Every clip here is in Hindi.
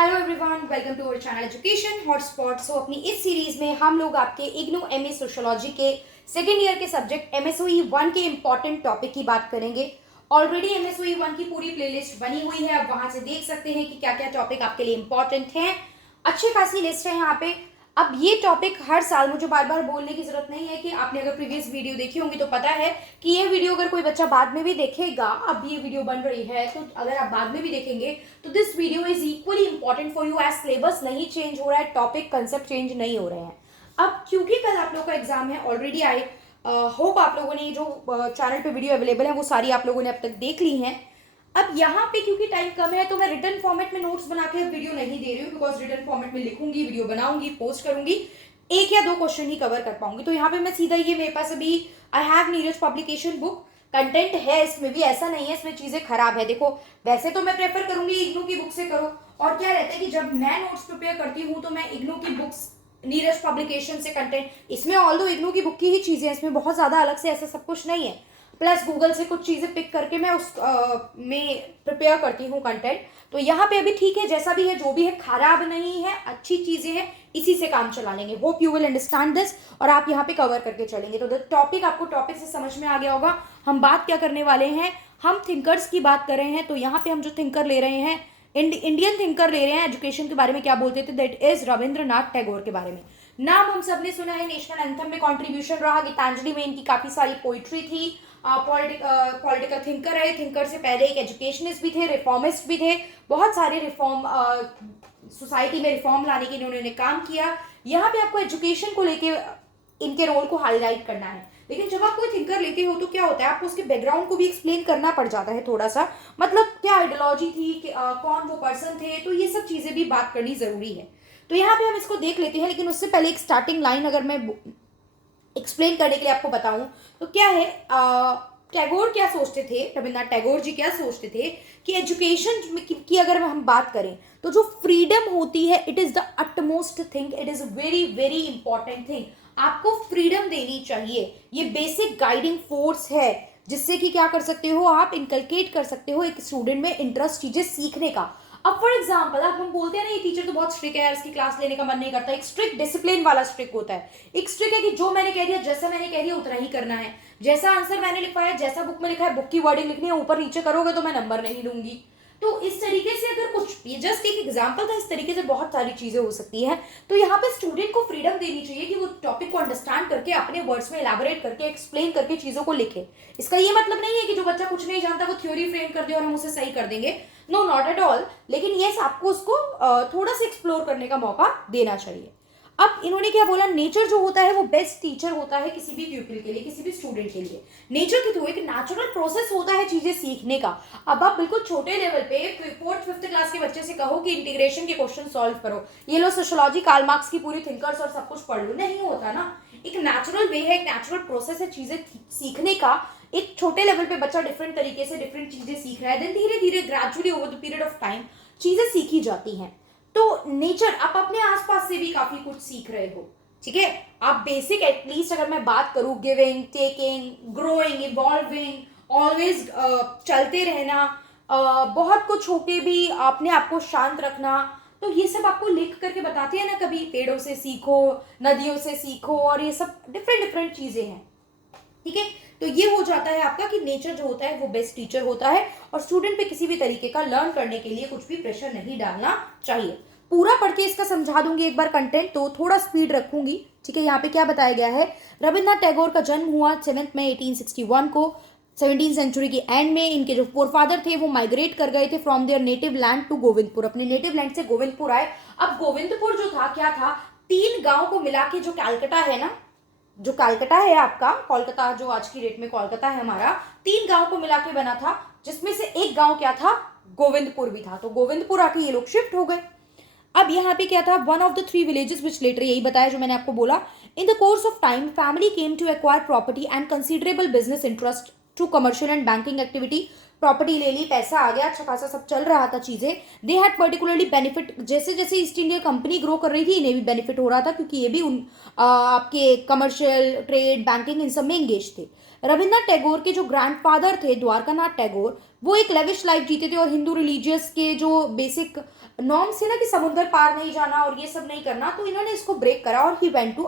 Hello everyone, welcome to our channel education hotspot. So अपनी इस सीरीज में हम लोग आपके इग्नू एमए सोशियोलॉजी के सेकेंड ईयर के सब्जेक्ट एमएसओई 1 के इंपॉर्टेंट टॉपिक की बात करेंगे। ऑलरेडी एमएसओई 1 की पूरी प्लेलिस्ट बनी हुई है, आप वहां से देख सकते हैं कि क्या क्या टॉपिक आपके लिए इंपॉर्टेंट हैं। अच्छी खासी लिस्ट है यहाँ पे। अब ये टॉपिक हर साल, मुझे बार बार बोलने की जरूरत नहीं है कि आपने अगर प्रीवियस वीडियो देखी होंगी तो पता है कि ये वीडियो अगर कोई बच्चा बाद में भी देखेगा, अब ये वीडियो बन रही है तो अगर आप बाद में भी देखेंगे तो this video is equally important for you as syllabus नहीं चेंज हो रहा है, टॉपिक कंसेप्ट चेंज नहीं हो रहे हैं। अब क्योंकि कल आप लोग का एग्जाम है, ऑलरेडी आई होप आप लोगों ने जो चैनल पे वीडियो अवेलेबल है वो सारी आप लोगों ने अब तक देख ली हैं। अब यहाँ पे क्योंकि टाइम कम है तो मैं रिटर्न फॉर्मेट में नोट्स बना के वीडियो नहीं दे रही हूँ, बिकॉज रिटर्न फॉर्मेट में लिखूंगी, वीडियो बनाऊंगी, पोस्ट करूंगी, एक या दो क्वेश्चन ही कवर कर पाऊंगी। तो यहाँ पे मैं सीधा, ये मेरे पास अभी I have Neeraj publication book, content है इसमें भी, ऐसा नहीं है इसमें चीजें खराब है। देखो वैसे तो मैं प्रेफर करूंगी इग्नू की बुक से करो, और क्या रहता है कि जब मैं नोट्स प्रिपेयर करती हूँ तो मैं इग्नू की बुक्स, नीरज पब्लिकेशन से कंटेंट, इसमें ऑल दो इग्नू की बुक की ही चीजें हैं, इसमें बहुत ज्यादा अलग से ऐसा सब कुछ नहीं है। प्लस गूगल से कुछ चीजें पिक करके मैं उस में प्रिपेयर करती हूँ कंटेंट। तो यहाँ पे अभी ठीक है, जैसा भी है जो भी है खराब नहीं है, अच्छी चीजें हैं, इसी से काम चला लेंगे। Hope you will understand this और आप यहाँ पे कवर करके चलेंगे। तो टॉपिक आपको टॉपिक से समझ में आ गया होगा। हम बात क्या करने वाले हैं, हम थिंकर्स की बात कर रहे हैं। तो यहाँ पे हम जो थिंकर ले रहे हैं, इंडियन थिंकर ले रहे हैं। एजुकेशन के बारे में क्या बोलते थे, दैट इज रविंद्रनाथ टैगोर के बारे में। नाम हम सबने सुना है, नेशनल एंथम में कॉन्ट्रीब्यूशन रहा, गीतांजलि में इनकी काफी सारी पोइट्री थी। पॉलिटिकल थिंकर रहे, थिंकर से पहले एक एजुकेशनिस्ट भी थे, रिफॉर्मिस्ट भी थे, बहुत सारे रिफॉर्म सोसाइटी में रिफॉर्म लाने के लिए उन्होंने काम किया। यहाँ पे आपको एजुकेशन को लेके इनके रोल को हाईलाइट करना है। लेकिन जब आप कोई थिंकर लेते हो तो क्या होता है, आपको उसके बैकग्राउंड को भी एक्सप्लेन करना पड़ जाता है थोड़ा सा, मतलब क्या आइडियोलॉजी थी, कौन वो पर्सन थे, तो ये सब चीजें भी बात करनी जरूरी है। तो यहाँ पे हम इसको देख लेते हैं, लेकिन उससे पहले एक स्टार्टिंग लाइन अगर मैं एक्सप्लेन करने के लिए आपको बताऊं तो क्या है, टैगोर क्या सोचते थे, रविन्द्रनाथ टैगोर जी क्या सोचते थे कि एजुकेशन की अगर हम बात करें तो जो फ्रीडम होती है, it is the utmost thing, it is very very important thing. आपको फ्रीडम देनी चाहिए, ये बेसिक गाइडिंग फोर्स है जिससे कि क्या कर सकते हो, आप इनकलकेट कर सकते हो एक स्टूडेंट में इंटरेस्ट चीजें सीखने का। अब फॉर एग्जाम्पल अब हम बोलते हैं ना, ये टीचर तो बहुत स्ट्रिक्ट है यार, इसकी क्लास लेने का मन नहीं करता। एक स्ट्रिक्ट डिसिप्लिन वाला स्ट्रिक्ट होता है, एक स्ट्रिक्ट है कि जो मैंने कह दिया, जैसा मैंने कह दिया उतना ही करना है, जैसा आंसर मैंने लिखवाया, जैसा बुक में लिखा है, बुक की वर्डिंग लिखनी है, ऊपर नीचे करोगे तो मैं नंबर नहीं दूंगी। तो इस तरीके से अगर कुछ, ये जस्ट एक एग्जाम्पल था, इस तरीके से बहुत सारी चीजें हो सकती है। तो यहाँ पे स्टूडेंट को फ्रीडम देनी चाहिए कि वो टॉपिक को अंडरस्टैंड करके अपने वर्ड्स में इलाबोरेट करके एक्सप्लेन करके चीजों को लिखे। इसका ये मतलब नहीं है कि जो बच्चा कुछ नहीं जानता वो थ्योरी फ्रेम कर दे और हम उसे सही कर देंगे, नो नॉट एट ऑल। लेकिन यस, आपको उसको थोड़ा सा एक्सप्लोर करने का मौका देना चाहिए। अब इन्होंने क्या बोला, नेचर जो होता है वो बेस्ट टीचर होता है किसी भी प्यूपिल के लिए, किसी भी स्टूडेंट के लिए। नेचर के थ्रू एक नेचुरल प्रोसेस होता है चीजें सीखने का। अब आप बिल्कुल छोटे लेवल पे 4th 5th क्लास के बच्चे से कहो कि इंटीग्रेशन के क्वेश्चन सॉल्व करो, ये लो सोशियोलॉजी कार्ल मार्क्स की पूरी थिंकर्स और सब कुछ पढ़ लो, नहीं होता ना। एक नेचुरल वे है, एक नेचुरल प्रोसेस है चीजें सीखने का। एक छोटे लेवल पे बच्चा डिफरेंट तरीके से डिफरेंट चीजें सीख रहा है, देन धीरे धीरे gradually over the period of time चीजें सीखी जाती हैं। तो नेचर, आप अपने आसपास से भी काफी कुछ सीख रहे हो, ठीक है। आप बेसिक एटलीस्ट अगर मैं बात करूं, giving, taking, growing, evolving, always चलते रहना, बहुत कुछ होके भी अपने आप को शांत रखना, तो ये सब आपको लिख करके बताते हैं ना, कभी पेड़ों से सीखो, नदियों से सीखो, और ये सब डिफरेंट डिफरेंट चीजें हैं, ठीक है। तो ये हो जाता है आपका कि नेचर जो होता है वो बेस्ट टीचर होता है, और स्टूडेंट पे किसी भी तरीके का लर्न करने के लिए कुछ भी प्रेशर नहीं डालना चाहिए। पूरा पढ़ के इसका समझा दूंगी एक बार कंटेंट, तो थोड़ा स्पीड रखूंगी, ठीक है। यहाँ पे क्या बताया गया है, रविन्द्रनाथ टैगोर का जन्म हुआ 7 मई 1861 को। 17th सेंचुरी के एंड में इनके जो फोरफादर थे वो माइग्रेट कर गए थे from their native land to Govindpur, अपने नेटिव लैंड से गोविंदपुर आए। अब गोविंदपुर जो था, क्या था, 3 गांव को मिला के जो कैलकाटा है ना, जो कलकत्ता है आपका, कोलकाता जो आज की डेट में कोलकाता है हमारा, 3 गांव को मिला के बना था, जिसमें से एक गांव क्या था, गोविंदपुर भी था। तो गोविंदपुर आके ये लोग शिफ्ट हो गए। अब यहाँ पे क्या था, one of the 3 villages which later, यही बताया जो मैंने आपको बोला, in the course of time family came to acquire property and considerable business interest to commercial and banking activity. Property ले ली, पैसा आ गया, अच्छा खासा सब चल रहा था चीजें। दे हैड पर्टिकुलरली बेनिफिट, जैसे जैसे ईस्ट इंडिया कंपनी ग्रो कर रही थी इन्हें भी बेनिफिट हो रहा था, क्योंकि ये भी आपके कमर्शियल, ट्रेड, बैंकिंग, इन सब में एंगेज थे। रविन्द्रनाथ टैगोर के जो ग्रैंडफादर थे, द्वारकानाथ टैगोर, वो एक लेविश लाइफ जीते थे और हिंदू रिलीजियस के जो बेसिक नॉर्म्स थे ना कि समुंदर पार नहीं जाना और ये सब नहीं करना, तो इन्होंने इसको ब्रेक करा और ही वेंट टू,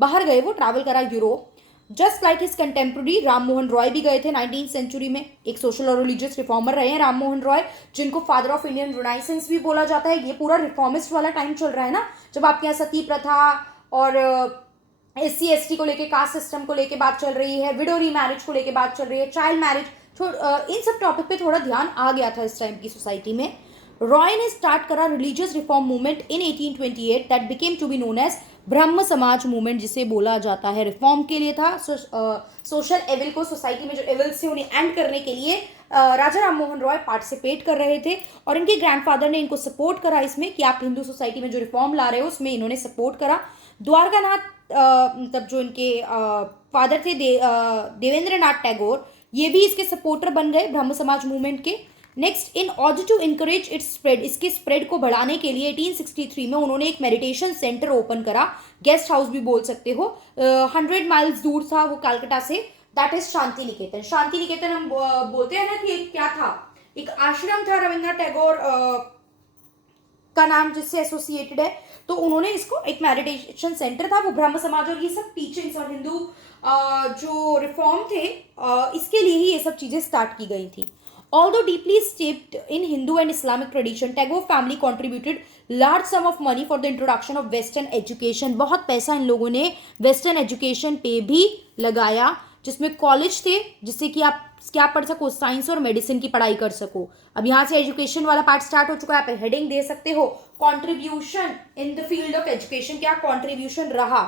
बाहर गए, वो ट्रैवल करा Europe. Just like his contemporary Ram Mohan Roy भी गए थे 19th सेंचुरी में। एक सोशल और रिलीजियस रिफॉर्मर रहे हैं राम मोहन रॉय, जिनको फादर ऑफ इंडियन रिनाइसेंस भी बोला जाता है। ये पूरा रिफॉर्मिस्ट वाला टाइम चल रहा है ना, जब आपके यहाँ सती प्रथा और SC ST को लेके, कास्ट सिस्टम को लेके बात चल रही है, विडो रीमैरिज को लेके बात चल रही है, चाइल्ड मैरिज, इन सब टॉपिक पे थोड़ा ध्यान आ गया था इस टाइम की सोसाइटी में। रॉय ने स्टार्ट करा religious reform movement in 1828 that became to be known as Brahmo Samaj movement, जिसे बोला जाता है। रिफॉर्म के लिए था, सोशल एविल को, सोसाइटी में जो एविल्स थे उन्हें एंड करने के लिए राजा राम मोहन रॉय पार्टिसिपेट कर रहे थे और इनके ग्रैंडफादर ने इनको सपोर्ट करा इसमें कि आप हिंदू सोसाइटी में जो रिफॉर्म ला रहे हो उसमें इन्होंने सपोर्ट करा। द्वारका नाथ, मतलब जो इनके फादर थे देवेंद्र नाथ टैगोर, ये भी इसके सपोर्टर बन गए ब्रह्म समाज मूवमेंट के। Next, in order to encourage its spread, इसके स्प्रेड को बढ़ाने के लिए 1863 में उन्होंने एक मेडिटेशन सेंटर ओपन करा, गेस्ट हाउस भी बोल सकते हो। 100 माइल्स दूर था वो कलकत्ता से, दैट इज शांति निकेतन। शांति निकेतन हम बोलते हैं ना कि एक क्या था, एक आश्रम था रविन्द्रनाथ टैगोर का नाम जिससे एसोसिएटेड है, तो उन्होंने इसको एक मेडिटेशन सेंटर था, वो ब्रह्म समाज और ये सब टीचिंग्स और हिंदू जो रिफॉर्म थे इसके लिए ही ये सब चीजें स्टार्ट की गई थी। Although deeply steeped in Hindu and Islamic tradition, Tagore family contributed large sum of money for the introduction of Western education. बहुत पैसा इन लोगों ने Western education पे भी लगाया, जिसमें कॉलेज थे जिससे कि आप क्या पढ़ सको, साइंस और मेडिसिन की पढ़ाई कर सको। अब यहाँ से एजुकेशन वाला पार्ट स्टार्ट हो चुका है, आप हेडिंग दे सकते हो, contribution in the field of education, क्या कॉन्ट्रीब्यूशन रहा।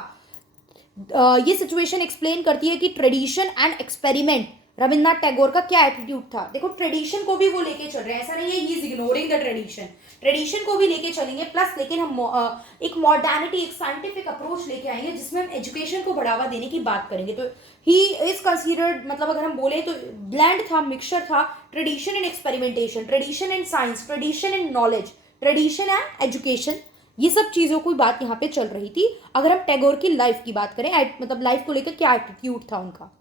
ये सिचुएशन एक्सप्लेन करती है कि tradition and experiment, Rabindranath Tagore का क्या एटीट्यूड था। देखो ट्रेडिशन को भी वो लेके चल रहे हैं, ऐसा नहीं है he is ignoring the tradition, tradition को भी लेके चलेंगे प्लस, लेकिन हम एक मॉडर्निटी, एक साइंटिफिक अप्रोच लेके आएंगे जिसमें हम एजुकेशन को बढ़ावा देने की बात करेंगे। तो ही इज कंसीडर्ड, मतलब अगर हम बोले तो ब्लेंड था, मिक्सचर था, tradition and experimentation, tradition and science, tradition and knowledge, tradition and education, ये सब चीज़ों की बात यहाँ पे चल रही थी। अगर हम टैगोर की लाइफ की बात करें, मतलब लाइफ को लेकर क्या एटीट्यूड था उनका।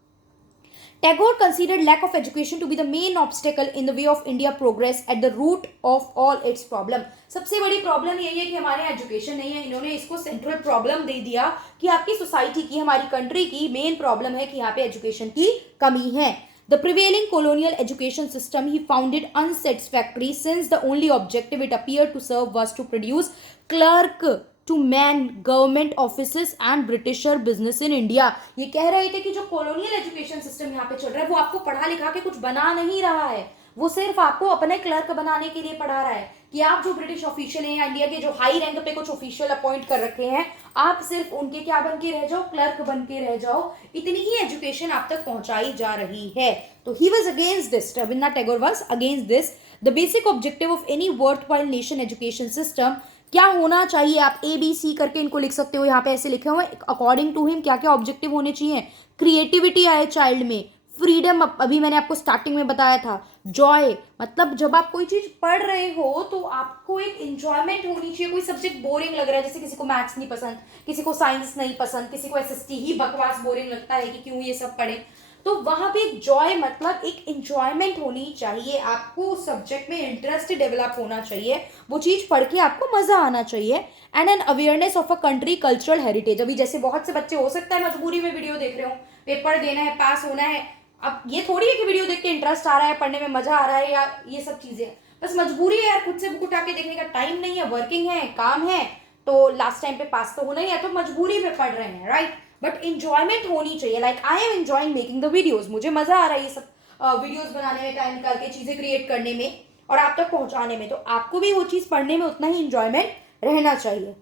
Tagore considered lack of education to be the main obstacle in the way of India progress at the root of all its problem. सबसे बड़ी प्रॉब्लम यही है कि हमारे एजुकेशन नहीं है। इन्होंने इसको सेंट्रल प्रॉब्लम दे दिया कि आपकी सोसाइटी की, हमारी कंट्री की मेन प्रॉब्लम है कि यहाँ पे एजुकेशन की कमी है। The prevailing colonial education system he found it unsatisfactory since the only objective it appeared to serve was to produce clerk to man government offices and britisher business in India. ये कह रहे थे कि जो कॉलोनियल एजुकेशन सिस्टम यहाँ पे चल रहा है वो आपको पढ़ा लिखा के कुछ बना नहीं रहा है, वो सिर्फ आपको अपने क्लर्क बनाने के लिए पढ़ा रहा है कि आप जो ब्रिटिश ऑफिशियल हैं या इंडिया के जो हाई रैंक पे कुछ ऑफिशियल अपॉइंट कर रखे हैं, आप सिर्फ उनके क्या बन के रह जाओ, क्लर्क बन के रह जाओ। इतनी ही एजुकेशन आप तक पहुंचाई जा रही है। तो he was against this, Rabindranath Tagore was against this. The basic objective of any worthwhile nation education system, क्या होना चाहिए, आप ABC करके इनको लिख सकते हो, यहाँ पे ऐसे लिखे हुए अकॉर्डिंग टू हिम क्या क्या ऑब्जेक्टिव होने चाहिए। क्रिएटिविटी आए चाइल्ड में, फ्रीडम, अभी मैंने आपको स्टार्टिंग में बताया था, जॉय, मतलब जब आप कोई चीज पढ़ रहे हो तो आपको एक इंजॉयमेंट होनी चाहिए। कोई सब्जेक्ट बोरिंग लग रहा है, जैसे किसी को मैथ्स नहीं पसंद, किसी को साइंस नहीं पसंद, किसी को SST ही बकवास बोरिंग लगता है कि क्यों ये सब पढ़े, तो वहां पे एक जॉय, मतलब एक इंजॉयमेंट होनी चाहिए। आपको उस सब्जेक्ट में इंटरेस्ट डेवलप होना चाहिए, वो चीज पढ़ के आपको मजा आना चाहिए। And an awareness of a country cultural heritage. अभी जैसे बहुत से बच्चे हो सकता है मजबूरी में वीडियो देख रहे हो, पेपर देना है, पास होना है, अब ये थोड़ी है कि वीडियो देख के इंटरेस्ट आ रहा है, पढ़ने में मजा आ रहा है या ये सब चीजें, बस मजबूरी है यार, खुद से बुक उठा के देखने का टाइम नहीं है, वर्किंग है, काम है, तो लास्ट टाइम पे पास तो होना ही है, तो मजबूरी में पढ़ रहे हैं, राइट। बट इंजॉयमेंट होनी चाहिए, like I am enjoying making the videos, मुझे मजा आ रहा है ये सब वीडियोज बनाने में, टाइम निकाल के चीजें क्रिएट करने में और आप तक पहुंचाने में, तो आपको भी वो चीज पढ़ने में उतना ही इंजॉयमेंट रहना चाहिए।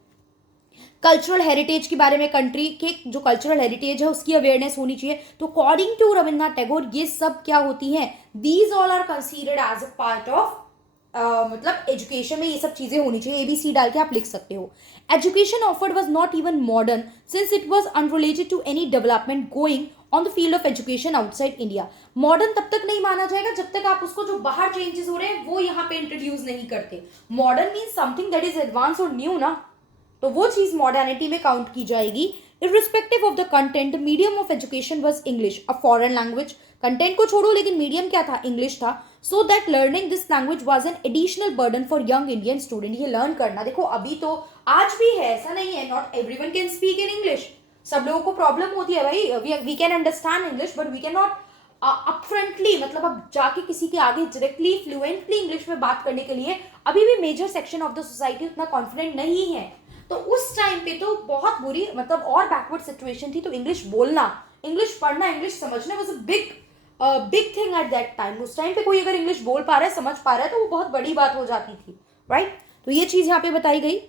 कल्चरल हेरिटेज के बारे में, कंट्री के जो कल्चरल हेरिटेज है उसकी अवेयरनेस होनी चाहिए। तो अकॉर्डिंग टू रविन्द्रनाथ टैगोर ये सब क्या होती हैं, these all are considered as a part of, मतलब एजुकेशन में ये सब चीजें होनी चाहिए। ABC डाल के आप लिख सकते हो। Education offered was not even modern since it was unrelated to any development going on the field of education outside India. Modern तब तक नहीं माना जाएगा जब तक आप उसको जो बाहर चेंजेस हो रहे हैं वो यहाँ पे इंट्रोड्यूस नहीं करते। Modern means something that is advance और न्यू ना, तो वो चीज मॉडर्निटी में काउंट की जाएगी। Irrespective of the content, the medium of education was English, a foreign language. Content को छोड़ो लेकिन मीडियम क्या था, इंग्लिश था। So that learning this language was an additional burden for young Indian student. ये लर्न करना, देखो अभी तो आज भी है, ऐसा नहीं है, not everyone can speak in English, सब लोगों को प्रॉब्लम होती है भाई, we can understand English but we can not upfrontly, मतलब अब जाके किसी के आगे डायरेक्टली फ्लुएंटली इंग्लिश में बात करने के लिए अभी भी major section of the society उतना कॉन्फिडेंट नहीं है। तो उस टाइम पे तो बहुत बुरी, मतलब और बैकवर्ड सिचुएशन थी, तो इंग्लिश बोलना, इंग्लिश पढ़ना, इंग्लिश समझना was a big thing at that time. उस टाइम पे कोई अगर इंग्लिश बोल पा रहा है, समझ पा रहा है, तो वो बहुत बड़ी बात हो जाती थी, राइट। तो ये चीज यहाँ पे बताई गई।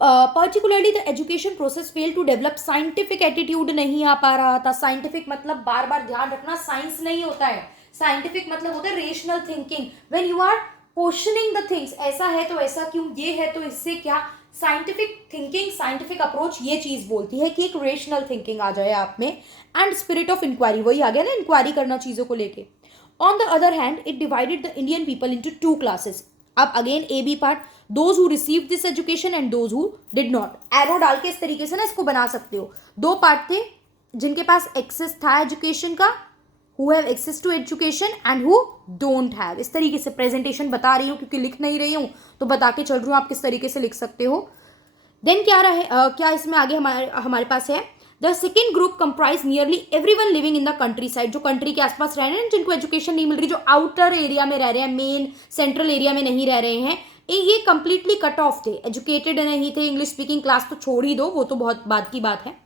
Particularly the education process fail to develop scientific attitude, नहीं आ पा रहा था। साइंटिफिक मतलब बार बार ध्यान रखना, साइंस नहीं होता है, साइंटिफिक मतलब होता है rational thinking, when you are questioning the things, ऐसा है तो ऐसा क्यों, ये है तो इससे क्या, साइंटिफिक थिंकिंग, साइंटिफिक अप्रोच ये चीज बोलती है कि एक रेशनल थिंकिंग आ जाए आप में, एंड स्पिरिट ऑफ इंक्वायरी, वही आ गया ना, इंक्वायरी करना चीजों को लेके। On the other hand it divided the Indian people into two classes. अब again A B part, those who receive this education and those who did not. Arrow डाल के इस तरीके से ना इसको बना सकते हो, दो पार्ट थे, जिनके पास एक्सेस था एजुकेशन का, who have access to education and who don't have। इस तरीके से प्रेजेंटेशन बता रही हूँ क्योंकि लिख नहीं रही हूँ तो बता के चल रही हूँ आप किस तरीके से लिख सकते हो। देन क्या रहे, क्या इसमें आगे हमारे पास है, the second group comprise nearly everyone living in the country side, जो कंट्री के आसपास रह रहे हैं, जिनको एजुकेशन नहीं मिल रही, जो आउटर एरिया में रह रहे हैं, मेन सेंट्रल एरिया में नहीं रह रहे हैं, ये कंप्लीटली कट ऑफ थे, एजुकेटेड नहीं थे, इंग्लिश स्पीकिंग क्लास तो छोड़ ही दो, वो तो बहुत बाद की बात है।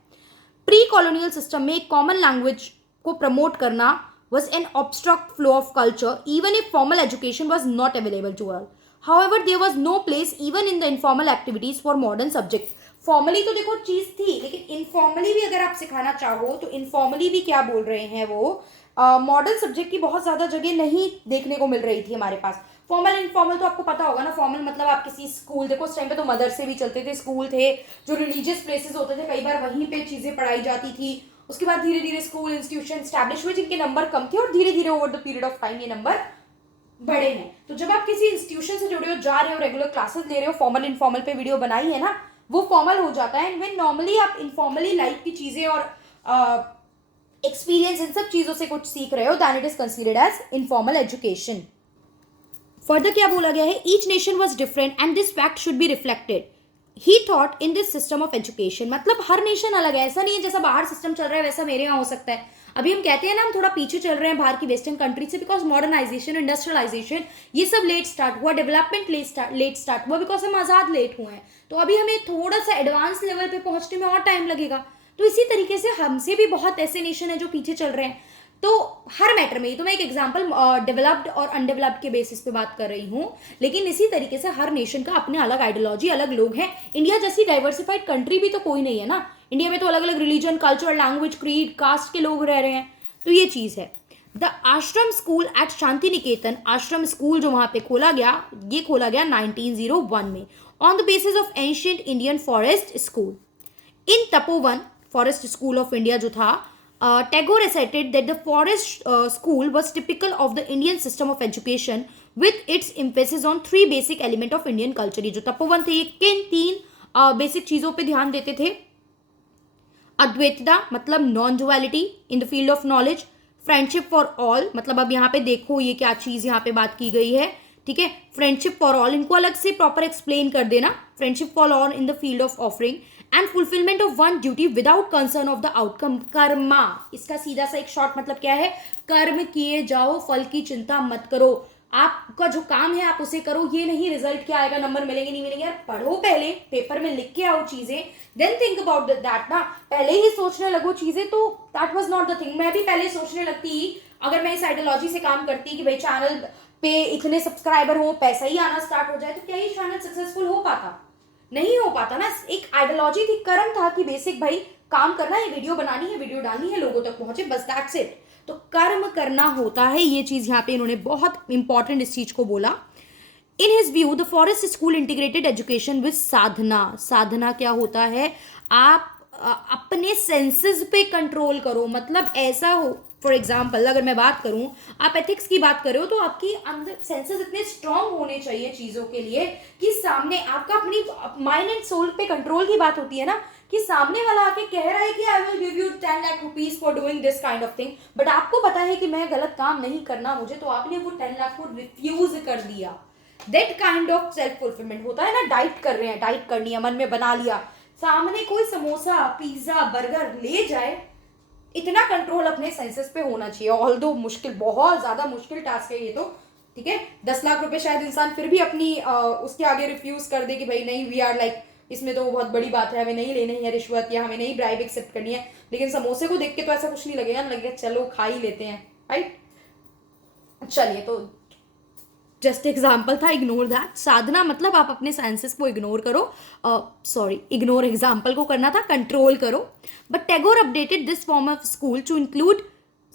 प्री कॉलोनियल सिस्टम में एक कॉमन लैंग्वेज को प्रमोट करना was an obstruct flow of culture even if formal education was not available to all. However, there was no place even in the informal activities for modern subjects. Formally तो देखो चीज थी, लेकिन इनफॉर्मली भी अगर आप सिखाना चाहो तो इनफॉर्मली भी क्या बोल रहे हैं वो, मॉडर्न सब्जेक्ट की बहुत ज्यादा जगह नहीं देखने को मिल रही थी हमारे पास। फॉर्मल इनफॉर्मल तो आपको पता होगा ना, फॉर्मल मतलब आप किसी स्कूल, देखो उस टाइम पे तो मदरसे भी चलते थे, स्कूल थे, जो रिलीजियस प्लेसेस होते थे, कई बार वहीं पे चीजें पढ़ाई जाती थी। उसके बाद धीरे धीरे स्कूल इंस्टीट्यूशन स्टैब्लिश हुए जिनके नंबर कम थे, और धीरे धीरे over the period of time ये नंबर बड़े हैं। तो जब आप किसी इंस्टीट्यूशन से जुड़े हो, जा रहे हो, रेगुलर क्लासेस ले रहे हो, फॉर्मल इनफॉर्मल पे वीडियो बनाई है ना, वो फॉर्मल हो जाता है। एंड व्हेन नॉर्मली आप इनफॉर्मली लाइफ की चीजें और एक्सपीरियंस इन सब चीजों से कुछ सीख रहे हो, that it is considered as informal education. Further क्या बोला गया है, each nation was different and this fact should be reflected he thought in this system of education. मतलब हर नेशन अलग है, ऐसा नहीं है जैसा बाहर सिस्टम चल रहा है वैसा मेरे यहाँ हो सकता है। अभी हम कहते हैं ना हम थोड़ा पीछे चल रहे हैं बाहर की वेस्टर्न कंट्री से, बिकॉज मॉडर्नाइजेशन, इंडस्ट्रियलाइजेशन, ये सब लेट स्टार्ट हुआ, डेवलपमेंट लेट स्टार्ट हुआ, बिकॉज हम आज़ाद लेट हुए हैं। तो अभी हमें थोड़ा सा एडवांस लेवल पे पहुंचने में और टाइम लगेगा। तो इसी तरीके से हमसे भी बहुत ऐसे नेशन है जो पीछे चल रहे हैं। तो हर मैटर में, ये तो मैं एक एग्जांपल डेवलप्ड और अनडेवलप्ड के बेसिस पे बात कर रही हूँ, लेकिन इसी तरीके से हर नेशन का अपने अलग आइडियोलॉजी, अलग लोग हैं। इंडिया जैसी डाइवर्सिफाइड कंट्री भी तो कोई नहीं है ना, इंडिया में तो अलग अलग religion, culture, language, creed, caste के लोग रह रहे हैं। तो ये चीज़ है। द आश्रम स्कूल एट शांति निकेतन, आश्रम स्कूल जो वहाँ पे खोला गया, ये खोला गया 1901 में, on the basis of ancient Indian forest school. In Tapovan forest school of India जो था, Tagore asserted that the forest school was typical of the Indian system of education with its emphasis on three basic element of Indian culture। ये जो तपोवन थे, ये किन तीन बेसिक चीज़ों पे ध्यान देते थे? अद्वैतता मतलब non duality in the field of knowledge, friendship for all, मतलब अब यहाँ पे देखो ये क्या चीज़ यहाँ पे बात की गई है, ठीक है, फ्रेंडशिप फॉर ऑल, इनको अलग से प्रॉपर एक्सप्लेन कर देना, friendship for all in the field of offering and fulfilment of one duty without concern of the outcome. Karma, इसका सीधा सा एक शॉर्ट मतलब क्या है, कर्म किए जाओ, फल की चिंता मत करो, आपका जो काम है आप उसे करो, ये नहीं रिजल्ट क्या आएगा, नंबर मिलेंगे नहीं मिलेंगे। यार पढ़ो, पहले पेपर में लिख के आओ चीजें, देन थिंक अबाउट दैट ना। पहले ही सोचने लगो चीजें तो that was not the thing. मैं भी पहले सोचने लगती अगर मैं इस आइडियोलॉजी से काम करती कि भाई चैनल पे इतने सब्सक्राइबर हो, पैसा ही आना स्टार्ट हो जाए, तो क्या ये चैनल सक्सेसफुल हो पाता? नहीं हो पाता ना। एक आइडियोलॉजी थी, कर्म था कि बेसिक भाई काम करना है, वीडियो बनानी है, वीडियो डालनी है, लोगों तक पहुंचे, बस दैट्स इट। तो कर्म करना होता है, ये चीज यहाँ पे इन्होंने बहुत इंपॉर्टेंट इस चीज को बोला। In his view the forest school integrated education with sadhana. साधना क्या होता है, आप अपने सेंसेस पे कंट्रोल करो, मतलब ऐसा हो, फॉर एग्जाम्पल अगर मैं बात करूं, आप एथिक्स की बात कर रहे हो तो आपकी अंदर सेंसेस इतने स्ट्रांग होने चाहिए चीज़ों के लिए कि सामने आपका अपनी माइंड एंड सोल पे कंट्रोल की बात होती है ना, कि सामने वाला आके कह रहा है कि I will give you 10 lakh rupees for doing this kind of thing, but आपको पता है कि मैं गलत काम नहीं करना मुझे, तो आपने वो 10 लाख को रिफ्यूज कर दिया। That kind of self fulfilment होता है ना, डाइट कर रहे हैं, डाइट करनी है, मन में बना लिया, सामने कोई समोसा पिज्जा बर्गर ले जाए, इतना कंट्रोल अपने सेंसेस पे होना चाहिए। ऑल्दो मुश्किल, बहुत ज्यादा मुश्किल टास्क है ये तो, ठीक है। 10 लाख रुपए शायद इंसान फिर भी अपनी उसके आगे रिफ्यूज कर दे कि भाई नहीं, वी आर लाइक इसमें तो बहुत बड़ी बात है, हमें नहीं लेनी है रिश्वत या हमें नहीं ब्राइब एक्सेप्ट करनी है, लेकिन समोसे को देख के तो ऐसा कुछ नहीं लगेगा, लगेगा चलो खा ही लेते हैं, राइट। चलिए, तो जस्ट एग्जाम्पल था, इग्नोर दैट। साधना मतलब आप अपने सेंसेस को इग्नोर करो, सॉरी इग्नोर एग्जाम्पल को करना था, कंट्रोल करो। But Tagore updated this form of school to include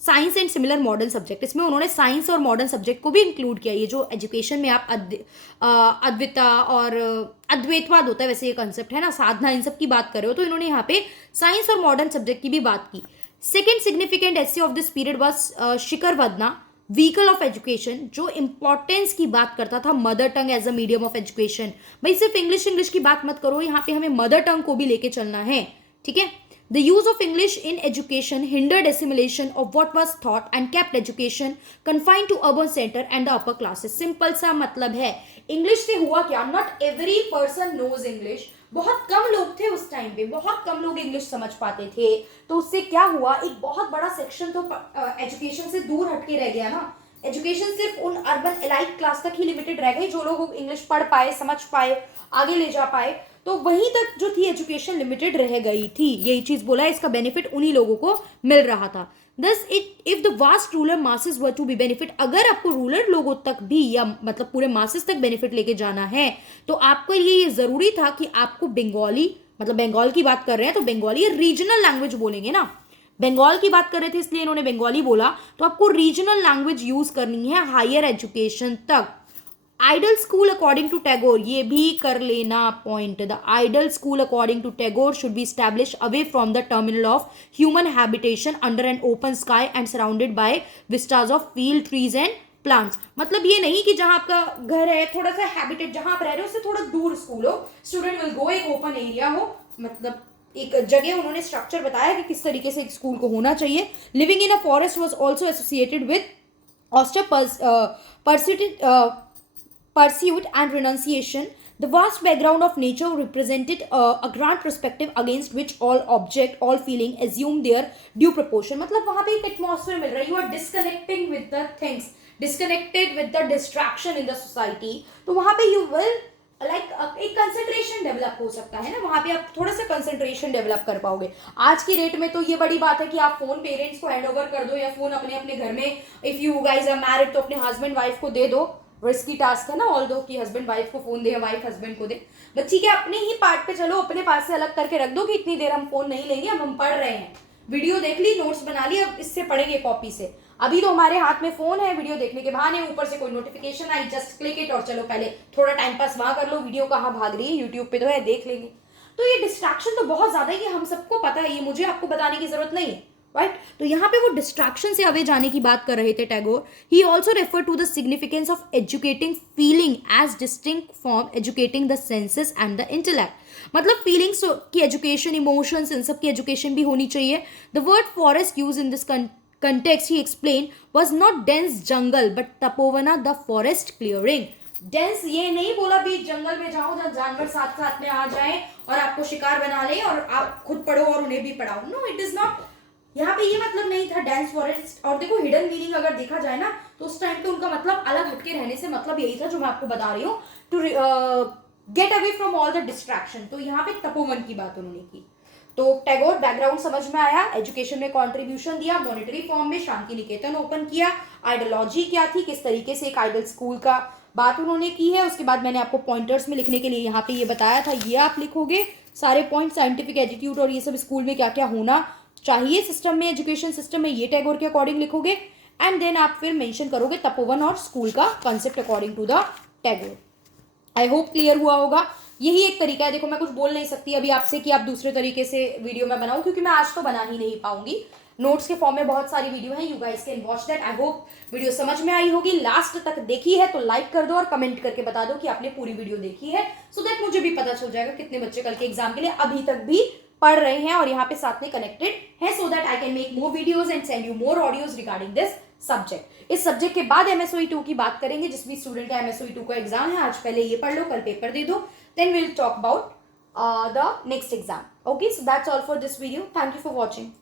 science and similar modern subject. इसमें उन्होंने साइंस और मॉडर्न सब्जेक्ट को भी इंक्लूड किया। ये जो एजुकेशन में आप अद्विता और अद्वैतवाद होता है, वैसे ये कंसेप्ट है ना, साधना, इन सब की बात कर रहे हो, तो इन्होंने यहाँ पे साइंस और मॉडर्न सब्जेक्ट की भी बात की। Second significant essay of this period was शिखर वदना, व्हीकल ऑफ एजुकेशन, जो इंपॉर्टेंस की बात करता था mother tongue as a medium of education. भाई सिर्फ इंग्लिश की बात मत करो, यहाँ पे हमें मदर टंग को भी लेके चलना है, ठीक है। The use of English in education hindered assimilation of what was taught and kept education confined to urban center and the upper classes। Simple सा मतलब है, इंग्लिश से हुआ क्या, not every person knows English, बहुत कम लोग थे उस टाइम पे, बहुत कम लोग इंग्लिश समझ पाते थे, तो उससे क्या हुआ, एक बहुत बड़ा सेक्शन तो एजुकेशन से दूर हटके रह गया ना। एजुकेशन सिर्फ उन अर्बन एलाइट क्लास तक ही लिमिटेड रह गई, जो लोग इंग्लिश पढ़ पाए, समझ पाए, आगे ले जा पाए, तो वहीं तक जो थी एजुकेशन लिमिटेड रह गई थी। यही चीज बोला है, इसका बेनिफिट उन्हीं लोगों को मिल रहा था। Thus if the vast rural masses were to be benefit, अगर आपको रूरल लोगों तक भी या मतलब पूरे मासेस तक बेनिफिट लेके जाना है, तो आपको ये जरूरी था कि आपको बंगाली, मतलब बंगाल की बात कर रहे हैं तो बंगाली रीजनल लैंग्वेज बोलेंगे ना, बंगाल की बात कर रहे थे इसलिए इन्होंने बंगाली बोला, तो आपको रीजनल लैंग्वेज यूज करनी है हायर एजुकेशन तक। Ideal school according to Tagore, ये भी कर लेना point, the ideal school according to Tagore should be establish away from the terminal of human habitation under an open sky and surrounded by vistas of field trees and plants. मतलब ये नहीं कि जहां आपका घर है थोड़ा सा हैबिटेट, जहां आप रह रहे हो उससे थोड़ा दूर स्कूल हो, स्टूडेंट विल गो, एक ओपन एरिया हो, मतलब एक जगह उन्होंने स्ट्रक्चर बताया कि किस तरीके से एक स्कूल को होना चाहिए। Living in a forest was also associated with austere pursuit and renunciation. The vast background of nature represented a grand perspective against which all object, all feeling assume their due proportion। मतलब वहाँ पे एक एटमॉस्फेयर मिल रहा है, you are disconnecting with the things, disconnected with the distraction in the society, तो वहाँ पे you will like एक कंसंट्रेशन डेवलप हो सकता है ना, वहाँ पे आप थोड़ा सा कंसंट्रेशन डेवलप कर पाओगे। आज की डेट में तो ये बड़ी बात है कि आप फोन पेरेंट्स को हैंड ओवर कर दो, या फोन अपने अपने घर में, if you guys are married तो अपने हस्बैंड वाइफ को दे दो, रिस्की टास्क है ना, ऑल्दो कि हस्बैंड वाइफ को फोन दे या वाइफ हस्बैंड को दे, बट ठीक है अपने ही पार्ट पे चलो, अपने पास से अलग करके रख दो कि इतनी देर हम फोन नहीं लेंगे, अब हम पढ़ रहे हैं, वीडियो देख ली, नोट्स बना ली, अब इससे पढ़ेंगे कॉपी से। अभी तो हमारे हाथ में फोन है, वीडियो देखने के बहाने ऊपर से कोई notification I, just click it और चलो पहले थोड़ा टाइम पास वहां कर लो, वीडियो कहाँ भाग रही है, यूट्यूब पे तो है, देख लेंगे। तो ये डिस्ट्रैक्शन तो बहुत ज्यादा है, ये हम सबको पता है, ये मुझे आपको बताने की जरूरत नहीं है, राइट। तो यहाँ पे वो डिस्ट्रैक्शन से अवे जाने की बात कर रहे थे Tagore. He also refer to the significance of educating feeling as distinct from educating the senses and the intellect. मतलब फीलिंग्स की एजुकेशन, इमोशंस, इन सब की एजुकेशन भी होनी चाहिए। The word forest use in this context he explained was not dense jungle but tapovana the forest clearing। Dense ये नहीं बोला भी जंगल में जाओ जहाँ जानवर साथ साथ में आ जाए और आपको शिकार बना ले और आप खुद पढ़ो और उन्हें भी पढ़ाओ, नो इट इज नॉट, यहाँ पे ये मतलब नहीं था डेंस फॉरेस्ट। और देखो हिडन मीनिंग अगर देखा जाए ना तो उस टाइम पे उनका मतलब अलग हटके रहने से मतलब यही था जो मैं आपको बता रही हूँ, to get away from all the distraction. तो यहाँ पे तपोवन की बात उन्होंने की। तो टैगोर बैकग्राउंड समझ में आया, एजुकेशन में कंट्रीब्यूशन दिया, मॉनेटरी फॉर्म में शांति निकेतन ओपन किया, आइडियोलॉजी क्या थी, किस तरीके से एक आइडल स्कूल का बात उन्होंने की है। उसके बाद मैंने आपको पॉइंटर्स में लिखने के लिए यहाँ पे ये बताया था, ये आप लिखोगे सारे पॉइंट, साइंटिफिक एटीट्यूड और ये सब स्कूल में क्या क्या होना चाहिए सिस्टम में, एजुकेशन सिस्टम में, ये टैगोर के अकॉर्डिंग लिखोगे। एंड देन आप फिर मेंशन करोगे तपोवन और स्कूल का concept according to the Tagore. I hope clear हुआ होगा। यही एक तरीका है। देखो मैं कुछ बोल नहीं सकती अभी आपसे कि आप दूसरे तरीके से वीडियो में बनाओ, क्योंकि मैं आज तो बना ही नहीं पाऊंगी। नोट्स के फॉर्म में बहुत सारी वीडियो है, you guys can watch that. I hope video समझ में आई होगी। लास्ट तक देखी है तो लाइक कर दो और कमेंट करके बता दो कि आपने पूरी वीडियो देखी है, सो दैट मुझे भी पता चल जाएगा कितने बच्चे कल के एग्जाम के लिए अभी तक भी पढ़ रहे हैं और यहाँ पे साथ में कनेक्टेड है, so that I can make more videos and send you more audios regarding this subject. इस सब्जेक्ट के बाद एमएसओई 2 की बात करेंगे, जिस भी स्टूडेंट का एमएसओई 2 का एग्जाम है, आज पहले ये पढ़ लो, कल पेपर दे दो, then will talk about the next exam. Okay, so that's all for this video. Thank you for watching.